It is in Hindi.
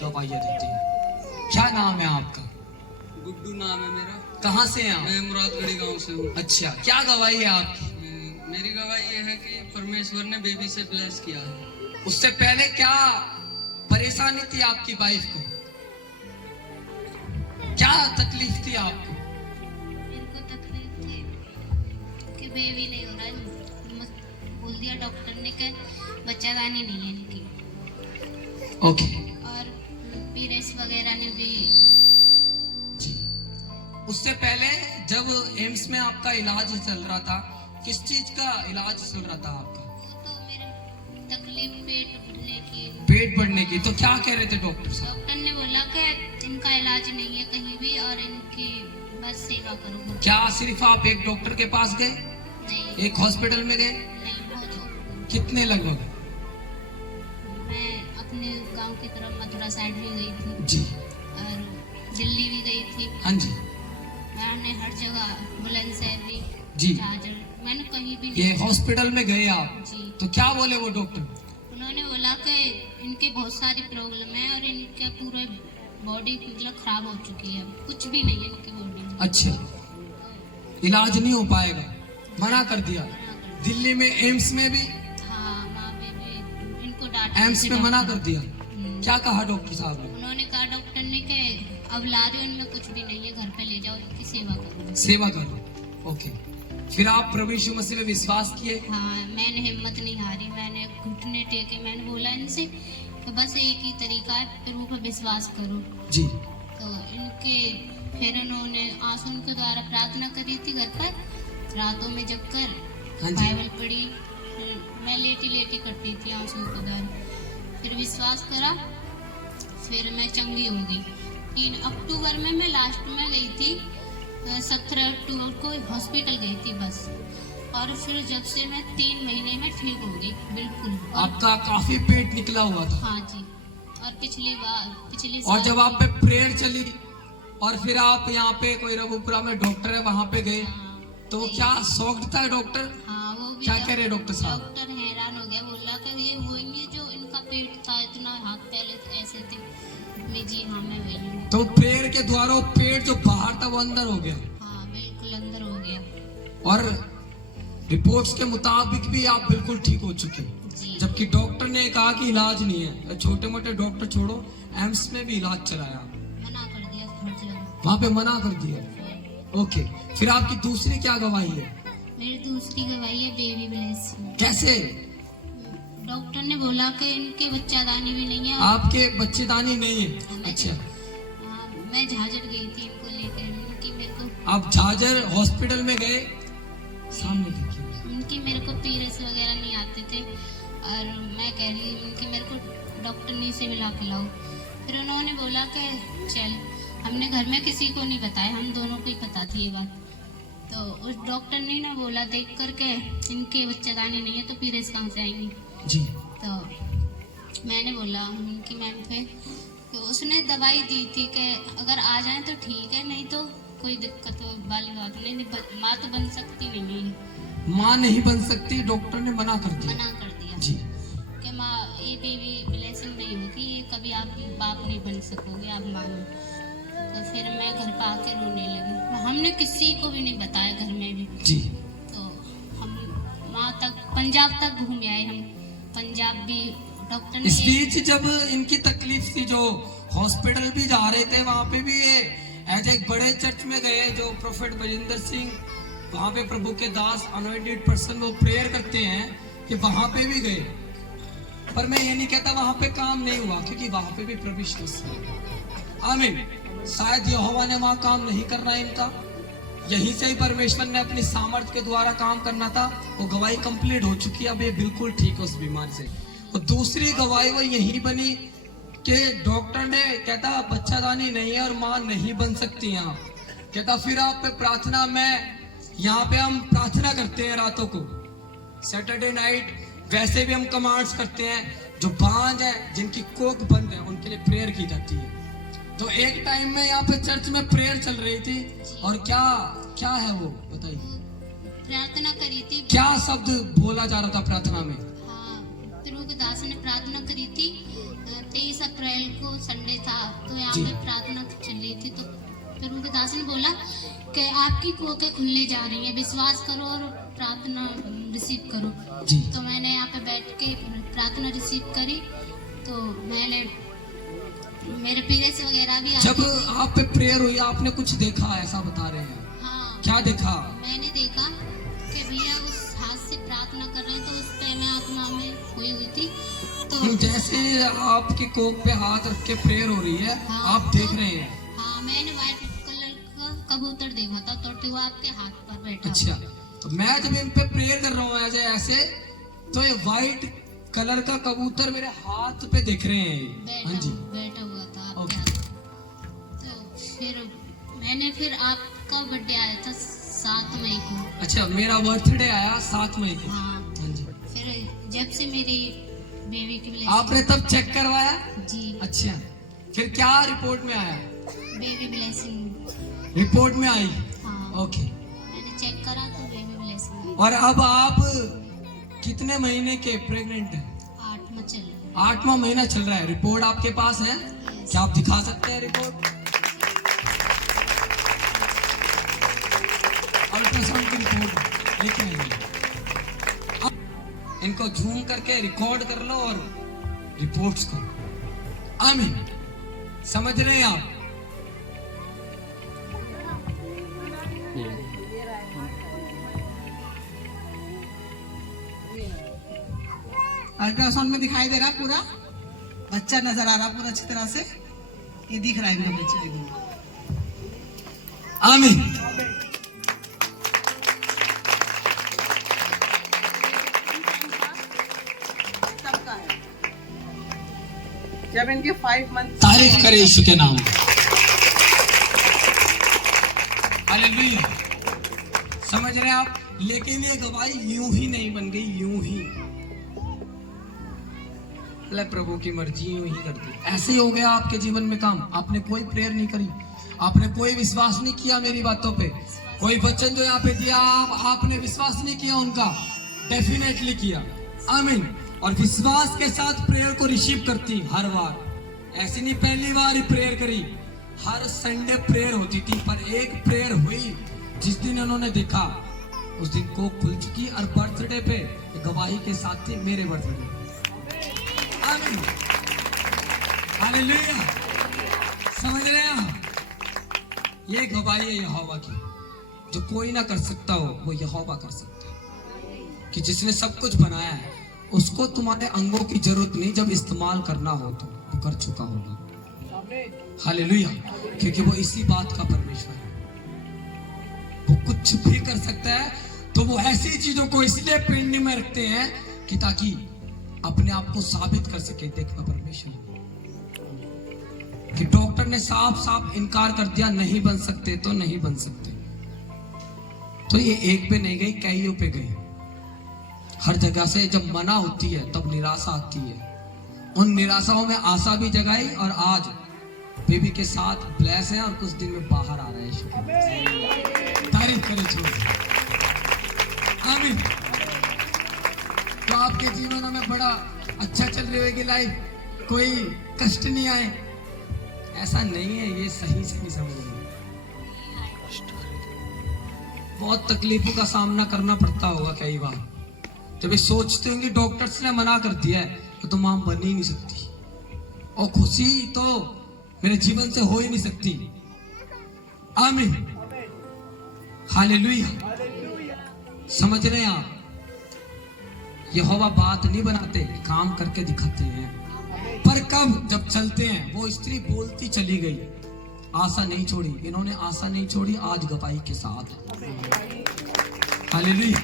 दवाइयाँ देते हैं। क्या नाम है आपका? गुड्डू नाम है मेरा। कहाँ से हैं आप? मैं मुरादगढ़ी गांव से हूँ। अच्छा, क्या गवाही है आपकी? मेरी गवाही ये है कि परमेश्वर ने बेबी से ब्लेस किया है। उससे पहले क्या परेशानी थी आपकी वाइफ को? क्या तकलीफ थी आपको? मेरे को तकलीफ थी कि बेबी नहीं हो रहा है। बोल दिया डॉक्टर ने कि बच्चादानी नहीं है इनकी। ओके और पीरियड्स वगैरह ने भी। जी। उससे पहले जब एम्स में आपका इलाज चल रहा था, किस चीज का इलाज चल रहा था आपका? वो तो मेरे तकलीफ पेट बढ़ने की। पेट बढ़ने की। तो क्या कह रहे थे डॉक्टर साहब? डॉक्टर ने बोला कि इनका इलाज नहीं है कहीं भी और इनकी बस सेवा करो। क्या सिर्फ आप एक डॉक्टर के पास गए? नहीं एक हॉस्पिटल में गए? नहीं, बहुत हो। कितने लगभग? मैं अपने गांव की तरफ मथुरा साइड भी गई थी जी। और दिल्ली भी गई थी। हाँ जी। मैंने हर जगह बुलंदशहर भी, जी। झाझड़, मैंने कहीं भी ये हॉस्पिटल में गए आप? जी। तो क्या बोले वो डॉक्टर? उन्होंने बोला कि इनकी बहुत सारी प्रॉब्लम है और इनके पूरे बॉडी मतलब खराब हो चुकी है, कुछ भी नहीं है इनकी बॉडी में। अच्छा, इलाज नहीं हो पाएगा, मना कर दिया। मना कर दिया। दिल्ली में एम्स में भी? हाँ, वहाँ पे भी इनको डांटा। एम्स में मना कर दिया। हम्म। क्या कहा डॉक्टर साहब ने? उन्होंने कहा डॉक्टर ने कि अब ला रहे हो, इनमें कुछ भी नहीं है, घर पे ले जाओ, इनकी सेवा करो। सेवा करो। ओके, फिर आप प्रभु यीशु मसीह में विश्वास किए? हाँ, मैंने हिम्मत नहीं हारी, मैंने घुटने टेके, मैंने बोला इनसे कि बस एक ही तरीका है, प्रभु पर विश्वास करो। जी। तो इनके फिर उन्होंने आंसू के द्वारा प्रार्थना करी थी घर पर, रातों में जग कर हाँ जी। बाइबल पढ़ी। फिर मैं लेटी लेटी करती थी आंसू के द्वारा, फिर विश्वास करा, फिर मैं चंगी हो गई। 3 अक्टूबर में मैं लास्ट में गई थी, 17 अक्टूबर को हॉस्पिटल गई थी बस। और फिर जब से मैं 3 महीने में ठीक हो गई बिल्कुल। और आपका काफी पेट निकला हुआ था। हाँ जी। और पिछली और साल जब आप पे प्रेयर चली और फिर आप यहाँ पे कोई रघुपुरा में डॉक्टर है वहाँ पे गए, हाँ, तो क्या शौक था डॉक्टर? हाँ, वो भी क्या कह रहे डॉक्टर साहब? डॉक्टर हैरान हो गया, बोला कि ये वही है जो इनका पेट था, इतना हाथ पहले ऐसे थे। मैं जी हाँ, मैं वही हूँ। तो प्रेयर के द्वारा वो पेट जो बाहर था वो अंदर हो गया, हाँ, बिल्कुल अंदर हो गया। और रिपोर्ट्स के मुताबिक भी आप बिल्कुल ठीक हो चुके। जी। जबकि डॉक्टर ने कहा कि इलाज नहीं है। छोटे मोटे डॉक्टर छोड़ो, एम्स में भी इलाज चलाया, मना कर दिया हर जगह। वहाँ पे मना कर दिया। ओके, फिर आपकी दूसरी क्या गवाही है? मेरी दूसरी गवाही है बेबी ब्लेस। कैसे? डॉक्टर ने बोला कि इनके बच्चादानी भी नहीं है। आपके बच्चेदानी नहीं है? अच्छा, हाँ, मैं झाझड़ गई थी इनको लेकर, इनकी मेरे को आप झाझर हॉस्पिटल में गए? सामने देखिए। उनकी मेरे को पीरियड्स वगैरह नहीं आते थे और मैं कह रही उनकी मेरे को डॉक्टर ने से मिला के लाओ। फिर उन्होंने बोला कि चल, हमने घर में किसी को नहीं बताया, हम दोनों को ही पता थी ये बात। तो उस डॉक्टर ने ना बोला देख करके इनके बच्चेदानी नहीं है तो पीरियड्स कहाँ से आएंगी। जी। तो मैंने बोला उनकी मैम पे, तो उसने दवाई दी थी कि अगर आ जाए तो ठीक है, नहीं तो कोई दिक्कत वाली बात नहीं, माँ तो बन सकती नहीं है। माँ नहीं बन सकती, डॉक्टर ने मना कर दिया। मना कर दिया जी। कि माँ ये बेबी ब्लेसिंग नहीं होगी, ये कभी आप बाप नहीं बन सकोगे, आप मानो। तो फिर मैं घर पर आके रोने लगी। हमने किसी को भी नहीं बताया घर में भी। जी। तो हम वहाँ तक पंजाब तक घूम आए, हम पंजाब भी डॉक्टर ने इस बीच जब इनकी तकलीफ थी, जो हॉस्पिटल भी जा रहे थे, वहाँ पे भी ये एज एक बड़े चर्च में गए जो प्रोफेट बजिंदर सिंह, वहाँ पे प्रभु के दास अनॉइंटेड पर्सन वो प्रेयर करते हैं कि वहाँ पे भी गए। पर मैं ये नहीं कहता वहाँ पे काम नहीं हुआ, क्योंकि वहाँ पे भी प्रभु यीशु। आमीन। शायद यहोवा ने वहाँ काम नहीं करना है इनका, यहीं से ही परमेश्वर ने अपनी सामर्थ्य के द्वारा काम करना था। वो गवाही कंप्लीट हो चुकी है, अब ये बिल्कुल ठीक है उस बीमारी से। और दूसरी गवाही वो यही बनी कि डॉक्टर ने कहता बच्चादानी नहीं है और माँ नहीं बन सकती यहाँ। कहता फिर आप पे प्रार्थना, मैं यहाँ पे हम प्रार्थना करते हैं रातों को, सैटरडे नाइट वैसे भी हम कमांड्स करते हैं, जो बांझ है जिनकी कोख बंद है उनके लिए प्रेयर की जाती है। तो एक टाइम में यहाँ पे चर्च में प्रेयर चल रही थी, और क्या क्या है वो बताइए? प्रार्थना करी थी। क्या शब्द बोला जा रहा था प्रार्थना में? हाँ, प्रभु के दास ने प्रार्थना करी थी 23 अप्रैल को संडे था, तो यहाँ जी। पे प्रार्थना चल रही थी, तो प्रभु के दास ने बोला कि आपकी कोखें खुलने जा रही हैं, विश्वास करो और प्रार्थना रिसीव करो। जी। तो मैंने यहाँ पे बैठ के प्रार्थना रिसीव करी, तो मैंने मेरे पीरियड्स वगैरह भी जब आप पे प्रेयर हुई आपने कुछ देखा, ऐसा बता रहे हैं, हाँ, क्या देखा? मैंने देखा कि भैया उस हाथ से प्रार्थना कर रहे हैं, तो उस पे मैं आत्मा में खोई हुई थी। तो जैसे आपकी कोख पे हाथ रख के प्रेयर हो रही है, हाँ, आप देख रहे हैं। हाँ, मैंने व्हाइट कलर का कबूतर देखा था, तो वो आपके हाथ पर बैठा अच्छा, तो मैं जब इन पे प्रेयर कर रहा हूँ ऐसे, तो ये व्हाइट कलर का कबूतर मेरे हाथ पे दिख रहे हैं। हाँ जी, बैठा हुआ था आपके ओके। हाथ। तो फिर आपका बर्थडे आया था 7 मई को। अच्छा, मेरा बर्थडे आया 7 मई को। हाँ, हाँ जी, फिर जब से मेरी बेबी की ब्लेसिंग, आपने तब चेक करवाया? जी, अच्छा, फिर क्या रिपोर्ट में आया? बेबी ब्लेसिंग, रिपोर्ट में आई? हाँ, ओके। मैंने चेक करा तो बेबी ब्लेसिंग। और अब आप कितने महीने के प्रेग्नेंट हैं? 8वां चल रहा 8वां महीना चल रहा है। रिपोर्ट आपके पास है? है। क्या आप दिखा सकते हैं रिपोर्ट? अल्ट्रासाउंड की रिपोर्ट लेके आइए। अब इनको जूम करके रिकॉर्ड कर लो और रिपोर्ट्स करो। आमीन। समझ रहे हैं आप? अल्ट्रासाउंड में दिखाई दे रहा पूरा बच्चा नजर आ रहा पूरा अच्छी तरह से, ये दिख रहा है इनका बच्चा एकदम। आमीन। सबका है। जब इनके 5 मंथ तारीफ करें यीशु के नाम। हालेलुया। समझ रहे हैं आप? लेकिन ये गवाही यूं ही नहीं बन गई, यूं ही। अल्लाह प्रभु की मर्जी यूं ही कर दी। ऐसे ही हो गया आपके जीवन में काम। आपने कोई प्रेयर नहीं करी, आपने कोई विश्वास नहीं किया मेरी बातों पे, कोई वचन जो यहाँ पे दिया आपने विश्वास नहीं किया उनका, डेफिनेटली किया। आमीन। और विश्वास के साथ प्रेयर को रिसीव करती हर बार। ऐसी नहीं पहली बार ही प्रेयर करी, हर संडे प्रेयर होती थी, पर एक प्रेयर हुई जिस दिन उन्होंने देखा, उस दिन को खुल चुकी। और बर्थडे पे गवाही के साथ थी मेरे बर्थडे। आमीन। हालेलुया। समझ रहे हैं आप? ये गवाही है यहोवा की, जो कोई ना कर सकता हो वो यहोवा कर सकता है। कि जिसने सब कुछ बनाया है उसको तुम्हारे अंगों की जरूरत नहीं, जब इस्तेमाल करना हो तो वो कर चुका होगा। हालेलुया। क्योंकि वो इसी बात का परमेश्वर है, वो कुछ भी कर सकता है। तो वो ऐसी चीजों को इसलिए पेंडिंग में रखते हैं कि ताकि अपने आप को साबित कर सके, देखना परमेश्वर। कि डॉक्टर ने साफ साफ इनकार कर दिया, नहीं बन सकते तो नहीं बन सकते, तो ये एक पे नहीं गई, कईयों पे गई। हर जगह से जब मना होती है तब निराशा आती है। उन निराशाओं में आशा भी जगाई, और आज बेबी के साथ ब्लेस है और कुछ दिन में बाहर आ रहे हैं। तारीफ करें छोड़। आमीन। तो आपके जीवन में बड़ा अच्छा चल रही होगी लाइफ, कोई कष्ट नहीं आए, ऐसा नहीं है। ये सही से नहीं समझ रहे, बहुत तकलीफों का सामना करना पड़ता होगा कई बार। जब ये सोचते होंगे डॉक्टर्स ने मना कर दिया है तो मां बन ही नहीं सकती, और खुशी तो मेरे जीवन से हो ही नहीं सकती। आमीन। हालेलुया। समझ रहे हैं आप? यहोवा बात नहीं बनाते, काम करके दिखाते हैं। पर कब? जब चलते हैं। वो स्त्री बोलती चली गई, आशा नहीं छोड़ी। इन्होंने आशा नहीं छोड़ी, आज गवाही के साथ। हालेलुया।